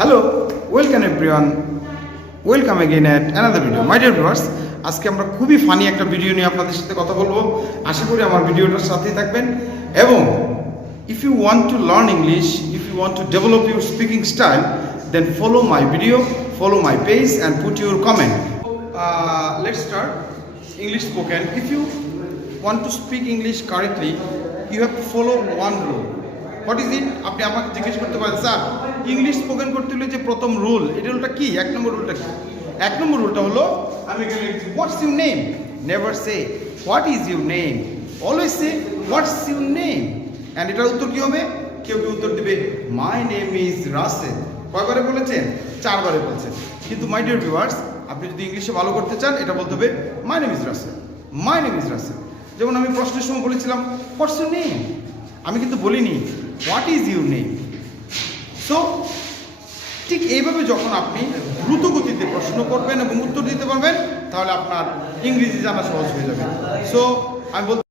Hello, welcome everyone, welcome again at another video. My dear viewers, আজকে আমরা খুবই funny একটা ভিডিও নিয়ে আপনাদের সাথে কথা বলবো। আশা করি আমার ভিডিওটার সাথেই থাকবেন। এবং if you want to learn English, if you want to develop your speaking style, then follow my video, follow my page and put your comment. Let's start English spoken. If you want to speak English correctly, you have to follow one rule. What is it? আপনি আমাকে জিজ্ঞেস করতে পারেন, sir English spoken করতে হলে যে প্রথম rule, এই রুলটা কি? এক নম্বর রুলটা কি? এক নম্বর রুলটা হলো, আমি what's your name. Never say what is your name, always say what's your name. And এটার উত্তর কি হবে? কেউ কেউ উত্তর দিবে মাই নেম ইজ রাসেল। কয়বারে বলেছেন? 4 বারে বলছেন। কিন্তু মাই ডিয়ার ভিউয়ার্স, আপনি যদি ইংলিশে ভালো করতে চান, এটা বলতে হবে my name is Rasel, my name is Rasel. যেমন আমি প্রশ্নের সময় বলেছিলাম হোয়াটস ইউর নেম, আমি কিন্তু বলিনি what is your name. So ঠিক এইভাবে যখন আপনি দ্রুত গতিতে প্রশ্ন করবেন এবং উত্তর দিতে পারবেন, তাহলে আপনার ইংরেজি জানা সহজ হয়ে যাবে। সো আমি বলতে